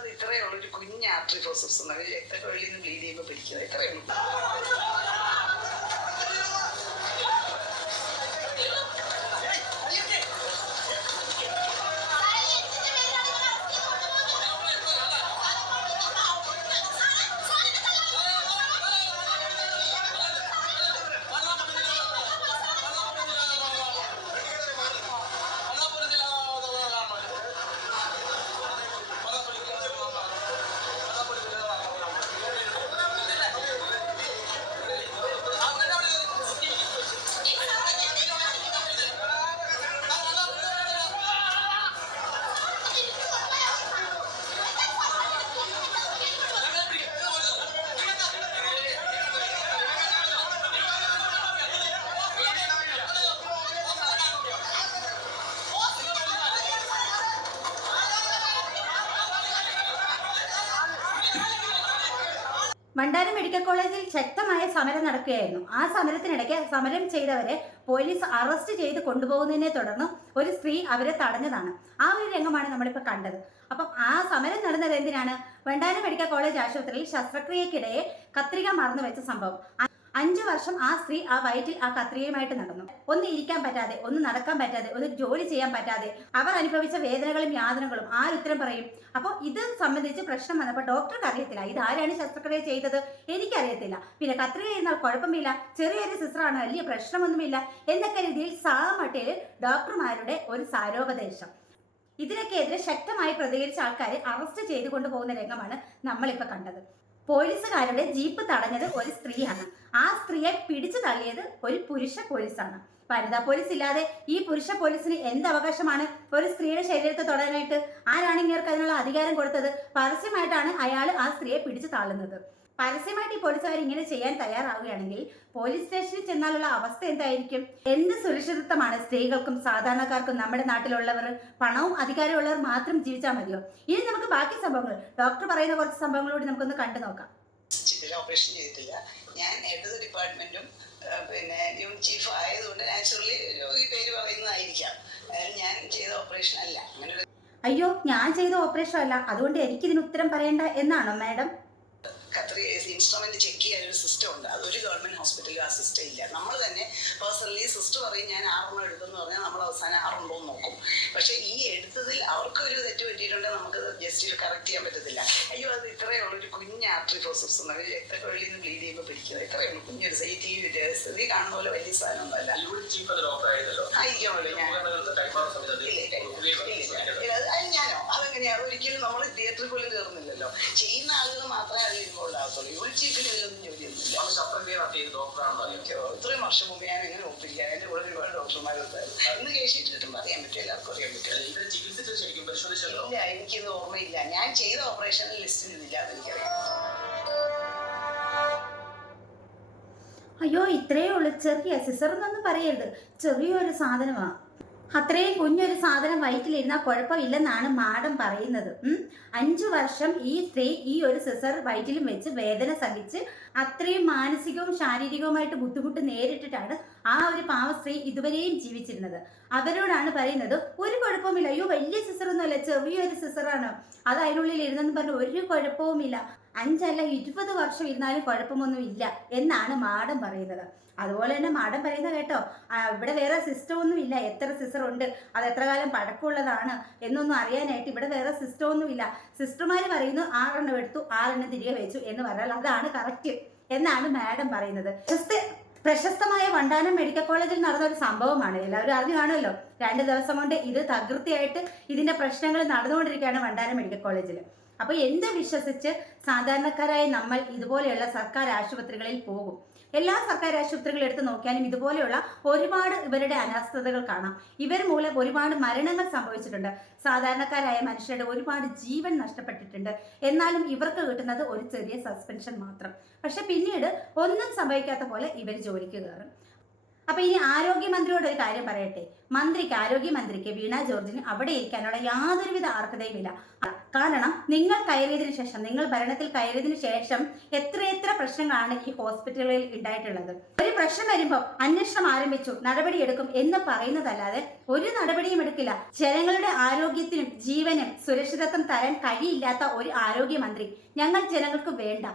അത് ഇത്രയേ ഉള്ളൂ. ഒരു കുഞ്ഞ് ആർട്ടറി ഫോസപ്സ് രക്തക്കൊഴലിൽ നിന്ന് ബ്ലീഡ് ചെയ്യുമ്പോൾ പിടിക്കുന്നത് ഇത്രയേ ഉള്ളൂ. മണ്ടാരം മെഡിക്കൽ കോളേജിൽ ശക്തമായ സമരം നടക്കുകയായിരുന്നു. ആ സമരത്തിനിടയ്ക്ക് സമരം ചെയ്തവരെ പോലീസ് അറസ്റ്റ് ചെയ്ത് കൊണ്ടുപോകുന്നതിനെ തുടർന്ന് ഒരു സ്ത്രീ അവരെ തടഞ്ഞതാണ്. ആ ഒരു രംഗമാണ് നമ്മളിപ്പോൾ കണ്ടത്. അപ്പം ആ സമരം നടന്നത് എന്തിനാണ്? മണ്ടാരം മെഡിക്കൽ കോളേജ് ആശുപത്രിയിൽ ശസ്ത്രക്രിയക്കിടയെ കത്രിക മറന്നു വെച്ച സംഭവം. 5 വർഷം ആ സ്ത്രീ ആ വയറ്റിൽ ആ കത്രികയുമായിട്ട് നടന്നു. ഒന്ന് ഇരിക്കാൻ പറ്റാതെ, ഒന്ന് നടക്കാൻ പറ്റാതെ, ഒന്ന് ജോലി ചെയ്യാൻ പറ്റാതെ അവർ അനുഭവിച്ച വേദനകളും യാതനകളും ആരുത്തരം പറയും? അപ്പോൾ ഇത് സംബന്ധിച്ച് പ്രശ്നം വന്നപ്പോൾ ഡോക്ടർക്ക് അറിയത്തില്ല ഇതാരാണ് ശസ്ത്രക്രിയ ചെയ്തത്, എനിക്കറിയത്തില്ല. പിന്നെ കത്രിക ചെയ്യുന്നാൽ കുഴപ്പമില്ല, ചെറിയൊരു സിസ്റ്ററാണ്, വലിയ പ്രശ്നമൊന്നുമില്ല എന്നൊക്കെ രീതിയിൽ സാമട്ടയിൽ ഡോക്ടർമാരുടെ ഒരു സാരോപദേശം. ഇതിനൊക്കെതിരെ ശക്തമായി പ്രതികരിച്ച ആൾക്കാരെ അറസ്റ്റ് ചെയ്ത് കൊണ്ടുപോകുന്ന രംഗമാണ് നമ്മളിപ്പോൾ കണ്ടത്. പോലീസുകാരുടെ ജീപ്പ് തടഞ്ഞത് ഒരു സ്ത്രീയാണ്. ആ സ്ത്രീയെ പിടിച്ചു തള്ളിയത് ഒരു പുരുഷ പോലീസാണ്. വനിതാ പോലീസ് ഇല്ലാതെ ഈ പുരുഷ പോലീസിന് എന്ത് അവകാശമാണ് ഒരു സ്ത്രീയുടെ ശരീരത്തെ തൊടാനായിട്ട്? ആരാണ് ഇങ്ങേർക്ക് അതിനുള്ള അധികാരം കൊടുത്തത്? പരസ്യമായിട്ടാണ് അയാൾ ആ സ്ത്രീയെ പിടിച്ചു തള്ളുന്നത്. പരസ്യമായിട്ട് ഈ പോലീസുകാർ ഇങ്ങനെ ചെയ്യാൻ തയ്യാറാവുകയാണെങ്കിൽ പോലീസ് സ്റ്റേഷനിൽ ചെന്നാലുള്ള അവസ്ഥ എന്തായിരിക്കും? എന്ത് സുരക്ഷിതത്വമാണ് സ്ത്രീകൾക്കും സാധാരണക്കാർക്കും? നമ്മുടെ നാട്ടിലുള്ളവർ പണവും അധികാരമുള്ളവർ മാത്രം ജീവിച്ചാൽ മതിയോ? ഇനി നമുക്ക് ബാക്കി സംഭവങ്ങൾ, ഡോക്ടർ പറയുന്ന കുറച്ച് സംഭവങ്ങളോട് നമുക്കൊന്ന് കണ്ടു നോക്കാം. ഓപ്പറേഷൻ ചെയ്തിട്ടില്ല. ഞാൻ ഇടത് ഡിപ്പാർട്ട്മെന്റും പിന്നെ യൂണിറ്റ് ചീഫ് ആയതുകൊണ്ട് നാച്ചുറലി രോഗി പേര് പറയുന്നതായിരിക്കാം. ഞാൻ ചെയ്ത ഓപ്പറേഷൻ അല്ല. അങ്ങനെ അയ്യോ, ഞാൻ ചെയ്ത ഓപ്പറേഷൻ അല്ല, അതുകൊണ്ട് എനിക്കിതിന് ഉത്തരം പറയണ്ട എന്നാണോ മാഡം? കത്രി ഇൻസ്ട്രുമെന്റ് ചെക്ക് ചെയ്യാൻ ഒരു സിസ്റ്റം ഉണ്ട്. അതൊരു ഗവൺമെന്റ് ഹോസ്പിറ്റലിലും ആ സിസ്റ്റം ഇല്ല. നമ്മൾ തന്നെ പേഴ്സണലി സിസ്റ്റർ പറയും ഞാൻ 6 എടുത്തെന്ന് പറഞ്ഞാൽ നമ്മൾ അവസാനം 6 ഉണ്ടോ എന്ന് നോക്കും. പക്ഷെ ഈ എടുത്തതിൽ അവർക്കൊരു തെറ്റ് പറ്റിയിട്ടുണ്ടെങ്കിൽ നമുക്ക് ജസ്റ്റ് കറക്റ്റ് ചെയ്യാൻ പറ്റത്തില്ല. അയ്യോ, അത് ഇത്രയേ ഉള്ളൂ. ഒരു കുഞ്ഞ് ആർട്ടറി ഫോസപ്സ് രക്തക്കൊഴലിൽ നിന്ന് ബ്ലീഡ് ചെയ്യുമ്പോൾ പിടിക്കുന്നത് ഇത്രയേ ഉള്ളൂ. കുഞ്ഞൊരു സ്ഥിതി കാണുന്ന പോലെ വലിയ സാധനമൊന്നുമല്ല. ആയിരിക്കാമല്ലോ. ഞാനോ അതെങ്ങനെയാ? ഒരിക്കലും നമ്മൾ തിയേറ്ററിൽ പോലും കയറുന്നില്ലല്ലോ. ചെയ്യുന്ന ആളുകൾ മാത്രമേ അതിൽ ഇൻവോൾവ് ആകത്തുള്ളൂ. യൂണിറ്റ് ചീഫിൽ ഇതിലൊന്നും ജോലിയൊന്നുമില്ല. ഇത്രയും വർഷം മുമ്പ് ഞാൻ എങ്ങനെ ഒപ്പിരിക്കാൻ? എന്റെ കൂടെ ഒരുപാട് ഡോക്ടർമാരുണ്ടായിരുന്നു. ഇന്ന് കേസിട്ട് കിട്ടും അറിയാൻ പറ്റില്ല, എല്ലാവർക്കും അറിയാൻ പറ്റില്ല. ഇല്ല, എനിക്കിത് ഓർമ്മയില്ല. ഞാൻ ചെയ്ത ഓപ്പറേഷനിൽ ലിസ്റ്റിൽ ഇല്ല, അതെനിക്കറിയാം. അയ്യോ, ഇത്രയേ ഉള്ളൂ. ചെറിയ സിസർ എന്നൊന്നും പറയരുത്, ചെറിയൊരു സാധനമാണ്. അത്രയും കുഞ്ഞൊരു സാധനം വയറ്റിലിരുന്നാൽ കുഴപ്പമില്ലെന്നാണ് മാഡം പറയുന്നത്. 5 വർഷം ഈ സ്ത്രീ ഈ ഒരു സിസർ വയറ്റിലും വെച്ച് വേദന സഹിച്ച് അത്രയും മാനസികവും ശാരീരികവുമായിട്ട് ബുദ്ധിമുട്ട് നേരിട്ടിട്ടാണ് ആ ഒരു പാവ സ്ത്രീ ഇതുവരെയും ജീവിച്ചിരുന്നത്. അവരോടാണ് പറയുന്നത് ഒരു കുഴപ്പവുമില്ല, അയ്യോ വലിയ സിസറൊന്നുമല്ല, ചെറിയൊരു സിസറാണ്, അത് അതിനുള്ളിൽ ഇരുന്നെന്ന് പറഞ്ഞ് ഒരു കുഴപ്പവുമില്ല, 5 അല്ല 20 വർഷം ഇരുന്നാലും കുഴപ്പമൊന്നും ഇല്ല എന്നാണ് മാഡം പറയുന്നത്. അതുപോലെ തന്നെ മാഡം പറയുന്നത് കേട്ടോ, ഇവിടെ വേറെ സിസ്റ്റം ഒന്നും ഇല്ല. എത്ര സിസ്റ്റർ ഉണ്ട്, അത് എത്ര കാലം പഴക്കമുള്ളതാണ് എന്നൊന്നും അറിയാനായിട്ട് ഇവിടെ വേറെ സിസ്റ്റം ഒന്നുമില്ല. സിസ്റ്റർമാർ പറയുന്നു 6 എണ്ണം എടുത്തു, 6 എണ്ണം തിരികെ വെച്ചു എന്ന് പറഞ്ഞാൽ അതാണ് കറക്റ്റ് എന്നാണ് മാഡം പറയുന്നത്. പ്രശസ്തമായ വണ്ടാനം മെഡിക്കൽ കോളേജിൽ നടന്ന ഒരു സംഭവമാണ്. എല്ലാവരും അറിഞ്ഞു കാണുമല്ലോ. 2 ദിവസം കൊണ്ട് ഇത് തകൃതിയായിട്ട് ഇതിന്റെ പ്രശ്നങ്ങൾ നടന്നുകൊണ്ടിരിക്കുകയാണ് വണ്ടാനം മെഡിക്കൽ കോളേജിൽ. അപ്പോൾ എന്ത് വിശ്വസിച്ച് സാധാരണക്കാരായ നമ്മൾ ഇതുപോലെയുള്ള സർക്കാർ ആശുപത്രികളിൽ പോകും? എല്ലാ സർക്കാർ ആശുപത്രികൾ എടുത്ത് നോക്കിയാലും ഇതുപോലെയുള്ള ഒരുപാട് ഇവരുടെ അനാസ്ഥതകൾ കാണാം. ഇവർ മൂലം ഒരുപാട് മരണങ്ങൾ സംഭവിച്ചിട്ടുണ്ട്. സാധാരണക്കാരായ മനുഷ്യരുടെ ഒരുപാട് ജീവൻ നഷ്ടപ്പെട്ടിട്ടുണ്ട്. എന്നാലും ഇവർക്ക് കിട്ടുന്നത് ഒരു ചെറിയ സസ്പെൻഷൻ മാത്രം. പക്ഷെ പിന്നീട് ഒന്നും സംഭവിക്കാത്ത പോലെ ഇവർ ജോലിക്ക് കയറും. അപ്പൊ ഇനി ആരോഗ്യമന്ത്രിയോട് ഒരു കാര്യം പറയട്ടെ. ആരോഗ്യമന്ത്രിക്ക് വീണ ജോർജിന് അവിടെ ഇരിക്കാനുള്ള യാതൊരുവിധ അർഹതയുമില്ല. കാരണം നിങ്ങൾ കയറിയതിനു ശേഷം, നിങ്ങൾ ഭരണത്തിൽ കയറിയതിനു ശേഷം എത്രയെത്ര പ്രശ്നങ്ങളാണ് ഈ ഹോസ്പിറ്റലുകളിൽ ഉണ്ടായിട്ടുള്ളത്. ഒരു പ്രശ്നം വരുമ്പോൾ അന്വേഷണം ആരംഭിച്ചു, നടപടിയെടുക്കും എന്ന് പറയുന്നതല്ലാതെ ഒരു നടപടിയും എടുക്കില്ല. ജനങ്ങളുടെ ആരോഗ്യത്തിനും ജീവനും സുരക്ഷിതത്വം തരാൻ കഴിയില്ലാത്ത ഒരു ആരോഗ്യമന്ത്രി ഞങ്ങൾ ജനങ്ങൾക്ക് വേണ്ട.